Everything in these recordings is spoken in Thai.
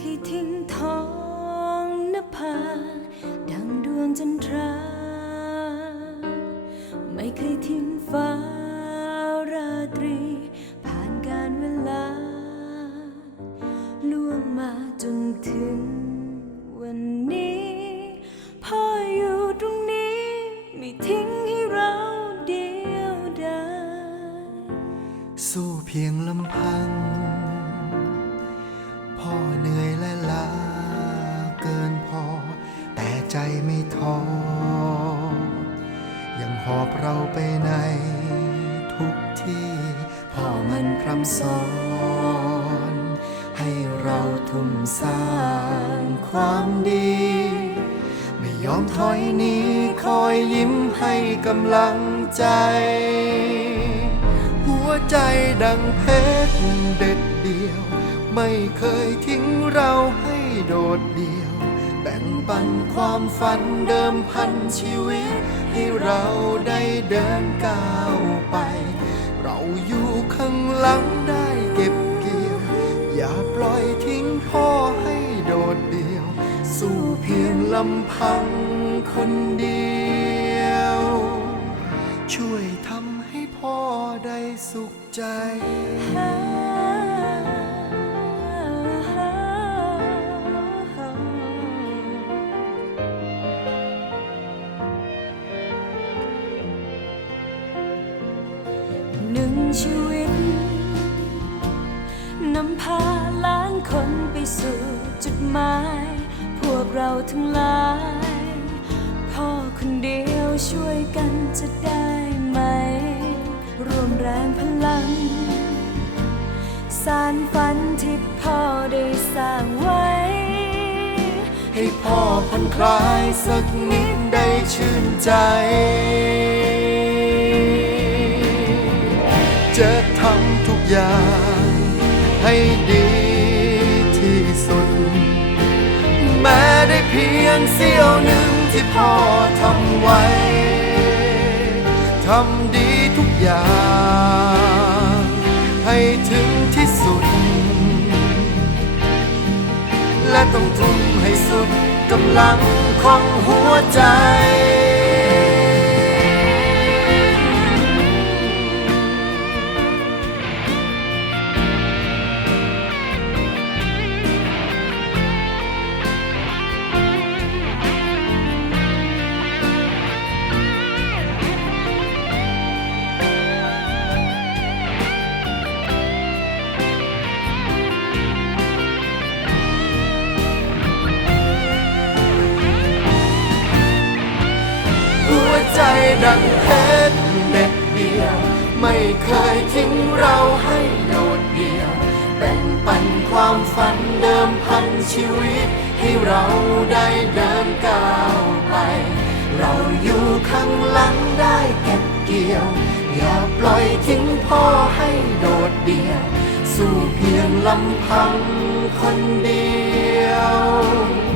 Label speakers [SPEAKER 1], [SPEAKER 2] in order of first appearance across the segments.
[SPEAKER 1] ให้ถึงท้องนภา ดังด
[SPEAKER 2] วงจันทรา ไม่เคยทิ้งฟ้า พร่ำสอน ให้เราทุ่มสร้างความดี ไม่ยอมถอยหนี้คอยยิ้มให้กำลังใจ หัวใจดังเพชรเด็ดเดียว ไม่เคยทิ้งเราให้โดดเดี่ยว แบ่งปันความฝันเดิมพันชีวิต ให้เราได้เดินก้าวไปำพังคนเดียว ช่วยทำให้พ่อได้สุขใจ
[SPEAKER 1] หนึ่งชีวิตนำพาล้านคนไปสู่จุดหมาย วกเราทั้งหลาย พ่อคนเดียวช่วยกันจะได้ไหม รวมแรงพลัง สารฝันที่พ่อได้สร้างไว้
[SPEAKER 2] ให้พ่อผ่อนคลายสักนิดได้ชื่นใจ จะทำทุกอย่างให้ดี แม้ได้เพียงเสี้ยวหนึ่งที่พ่อทำไว้ ทำดีทุกอย่าง ให้ถึงที่สุด และต้องทุ่มให้สุดกำลังของหัวใจ ดังเพชรเด็ดเดียว ไม่เคยทิ้งเราให้โดดเดี่ยวแบ่งปันความฝันเดิมพันชีวิต ให้เราได้เดินก้าวไป เราอยู่ข้างหลังได้เก็บเกี่ยว อย่าปล่อยทิ้งพ่อให้โดดเดี่ยว สู้เพียงลำพังคนเดียว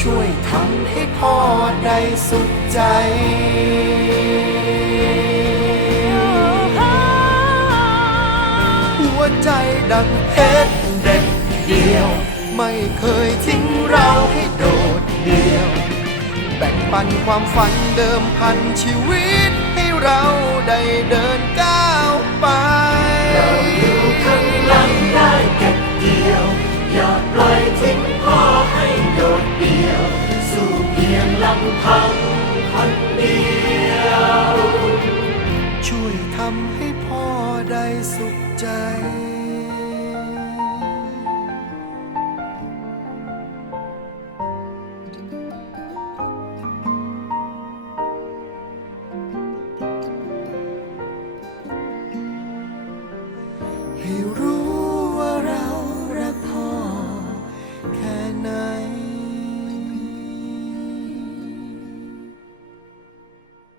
[SPEAKER 2] ช่วยทำให้พ่อได้สุขใจหัวใจดังเพชรเด็ดเดียว ไม่เคยทิ้งเราให้โดดเดี่ยว แบ่งปันความฝันเดิมพันชีวิต ให้เราได้เดินก้าวไป เราอยู่ข้าง